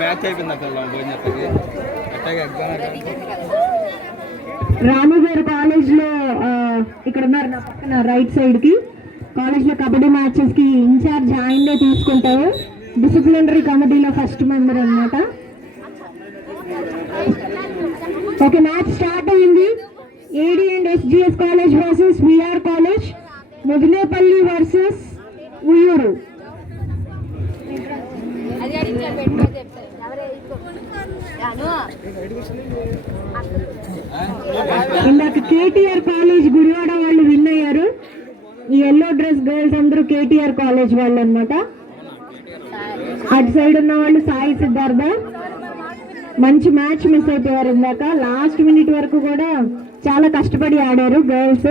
Match అయిపోయింది అక్కడ పోయినప్పటికీ రాము గారు కాలేజ్ లో ఇక్కడ ఉన్నారు నా పక్కన రైట్ సైడ్ కి. కాలేజ్ లో కబడ్డీ మ్యాచెస్ కి ఇన్ఛార్జ్ ఆయన్నే తీసుకుంటారు. డిసిప్లినరీ కమిటీలో ఫస్ట్ మెంబర్ అన్నమాట. ఓకే, మ్యాచ్ స్టార్ట్ అయింది. AD and SGS college versus VR college, Mudinepalli versus Uyyuru. ఇందాక కేటీఆర్ కాలేజ్ గుడివాడ వాళ్ళు విన్ అయ్యారు. ఈ ఎల్లో డ్రెస్ గర్ల్స్ అందరూ కేటీఆర్ కాలేజ్ వాళ్ళు అన్నమాట. అటు సైడ్ ఉన్న వాళ్ళు సాయి సిద్ధార్థ. మంచి మ్యాచ్ మిస్ అయిపోయారు ఇందాక. లాస్ట్ మినిట్ వరకు కూడా చాలా కష్టపడి ఆడారు గర్ల్స్.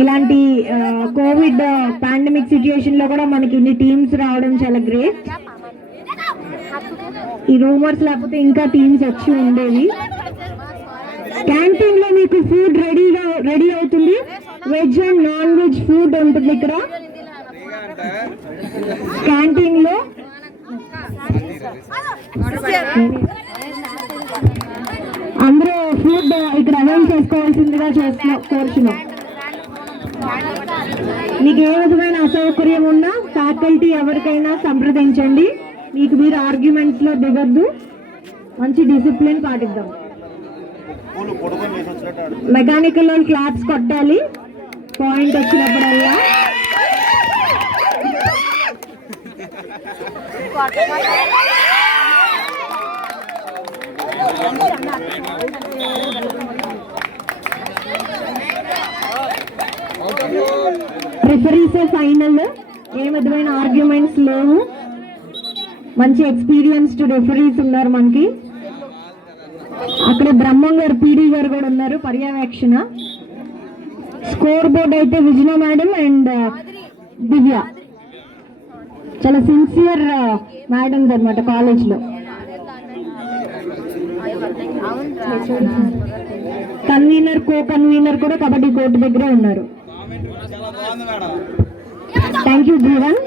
ఇలాంటి కోవిడ్ పాండమిక్ సిచ్యుయేషన్ లో కూడా మనకి ఇన్ని టీమ్స్ రావడం చాలా గ్రేట్. ఈ రూమర్స్ లేకపోతే ఇంకా టీమ్స్ వచ్చి ఉండేవి. క్యాంటీన్ లో మీకు ఫుడ్ రెడీ అవుతుంది. Veg and non veg food ఉంటుంది ఇక్కడ క్యాంటీన్ లో. అందరూ ఫుడ్ ఇక్కడ అవైల్ చేసుకోవాల్సిందిగా కోరుచున్నాం. మీకు ఏ విధమైన అసౌకర్యం ఉన్నా ఫ్యాకల్టీ ఎవరికైనా సంప్రదించండి. మీకు మీరు ఆర్గ్యుమెంట్స్ లో దిగద్దు. మంచి డిసిప్లిన్ పాటిద్దాం. మెకానికల్ క్లాప్స్ కొట్టాలి పాయింట్ వచ్చినప్పుడల్లా. Referees final. ఏ విధమైన ఆర్గ్యుమెంట్స్ లేవు. మంచి ఎక్స్పీరియన్స్డ్ రిఫరీస్ ఉన్నారు మనకి. అక్కడ బ్రహ్మం గారు పీడీ గారు కూడా ఉన్నారు పర్యవేక్షణ. స్కోర్ బోర్డ్ అయితే విజయ మేడం అండ్ దివ్య చాలా సిన్సియర్ మేడమ్స్ అనమాట కాలేజ్ లో. కన్వీనర్ కో కన్వీనర్ కూడా కబడ్డీ కోర్టు దగ్గరే ఉన్నారు. Thank you Jeevan.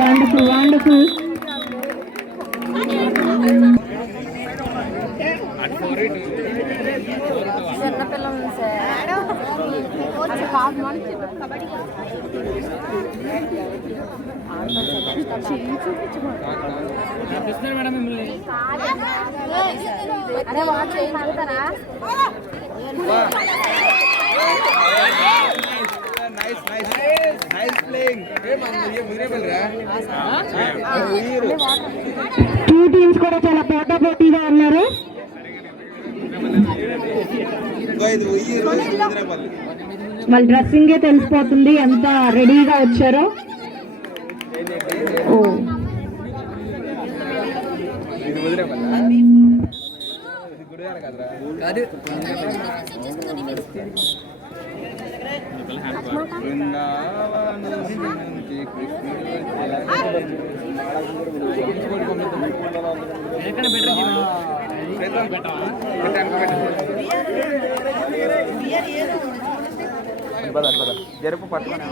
Wonderful wonderful. Two teams కూడా చాలా పోటాపోటీగా ఉన్నారు. వాళ్ళ డ్రెస్సింగే తెలిసిపోతుంది ఎంత రెడీగా వచ్చారో. జరుపు పట్టుకుని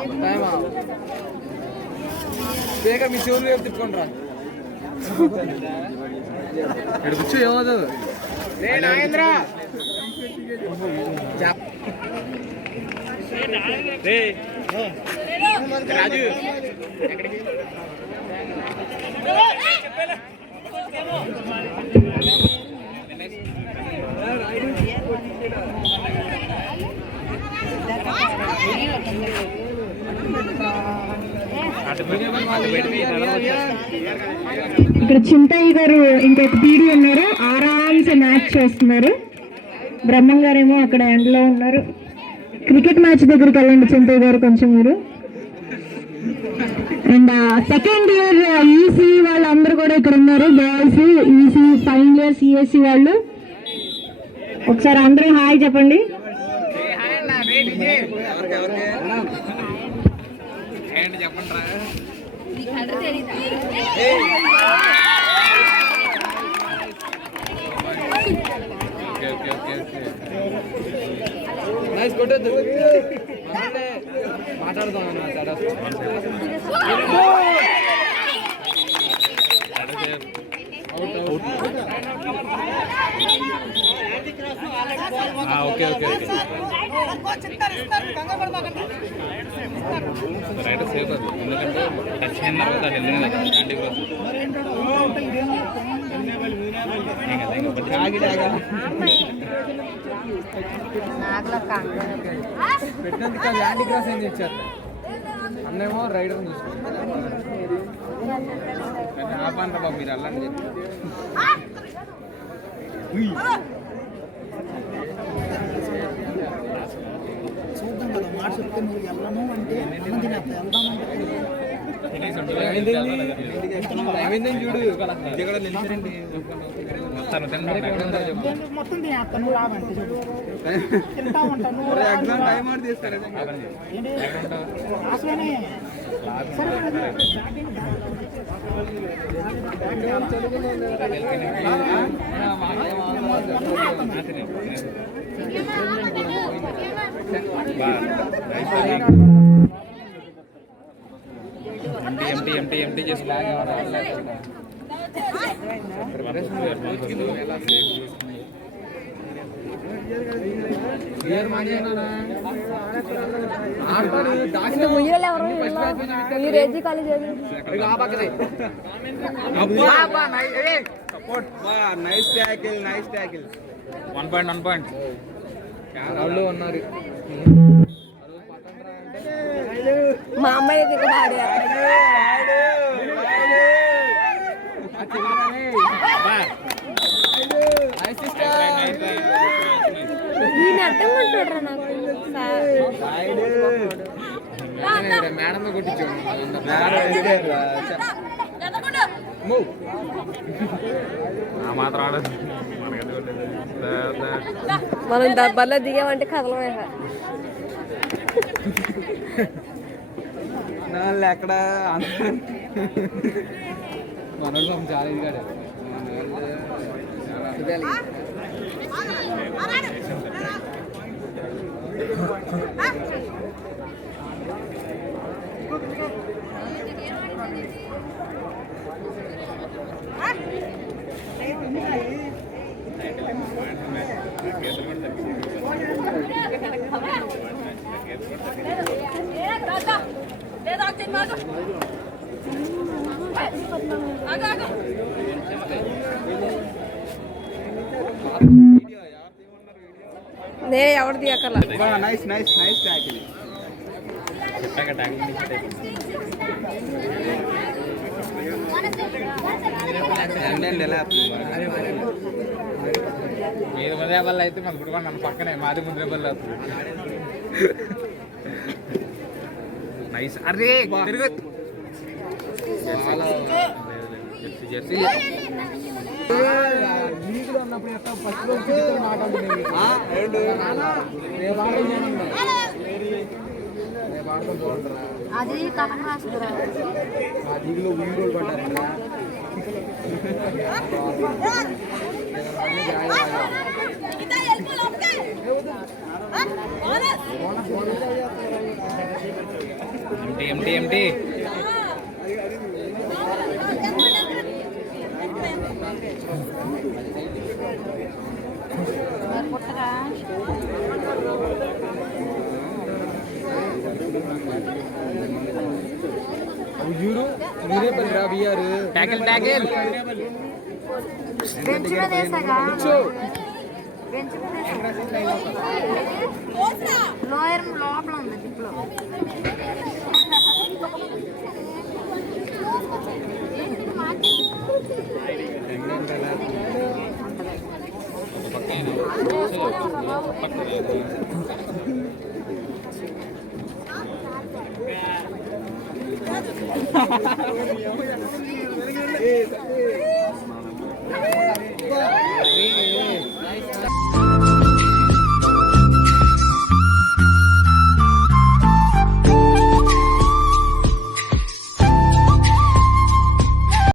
మీ చెవులు తిప్పుకుంటారా ఇక్కడ కూర్చో ఏమవుతుంది. రాజు ఇక్కడ చింతయ్య గారు ఇంకొక పీడి ఉన్నారు. ఆరామ్సే మ్యాచ్ చేస్తున్నారు. బ్రహ్మం గారేమో అక్కడ ఎండ్లో ఉన్నారు. క్రికెట్ మ్యాచ్ దగ్గరికి వెళ్ళండి చింతయ్య గారు కొంచెం మీరు. అండ్ సెకండ్ ఇయర్ ఈసీ వాళ్ళందరూ కూడా ఇక్కడ ఉన్నారు. Boys EC final year CSC వాళ్ళు. ఒకసారి అందరూ హాయ్ చెప్పండి. ఏంటి చెప్పండి రా. నైస్ కొట్టద్దు మాట్లాడదాం ఓకే ఓకే రైట్ సేఫ్ అది ఎందుకంటే టచ్ అయిన తర్వాత అది వెళ్ళింది కదా యాంటీ క్రాస్ పెట్టినందుకు అది యాంటీ క్రాస్ ఏం తెచ్చారు అన్నేమో రైడర్ చూసుకుంటారు ఆపండి బాబు మీరు అల్లండి చెప్పి చూద్దాం కదా మాట చెప్తే నువ్వు వెళ్ళను అంటే ఏమైందని చూడు ఇక్కడ నిలిచారండి మొత్తం తినేస్తాను నువ్వు రావంటే చూడు తింటా ఉంటాను ఎగ్జామ్ టైం ఆడి తీస్తారు అసలనే సరే ఎంటీ చేసి nice tackle nice tackle 1 point వాళ్ళు ఉన్నారు మా అమ్మాయి దగ్గర నేను అర్థం ఉంటాడు నాకు మేడం కొట్టించు మాత్రం ఆడదు మనం డబ్బాల్లో దిగామంటే కదలమే ఎక్కడ మనలో చాలా ఇదిగాడు నేనే ఎవరిది అక్కడ నైస్ నైస్ నైస్ ట్యాకిల్ ఏది ముద్రేపల్లి అయితే మన గుడి మన పక్కనే మాది ముద్రేపల్లి అవుతుంది నైస్ అరే తిరుగు జెర్సీ ఉన్నప్పుడు ఎక్కడ ఫస్ట్ అది కలర్ రాసుకురా దిగులో వీడియోలు పడ్డారు ఎంటీ చూడు మీరే పని రా బియ్యారు ట్యాకిల్ ట్యాకిల్ లోయర్ లోపల ఉంది దిక్కులో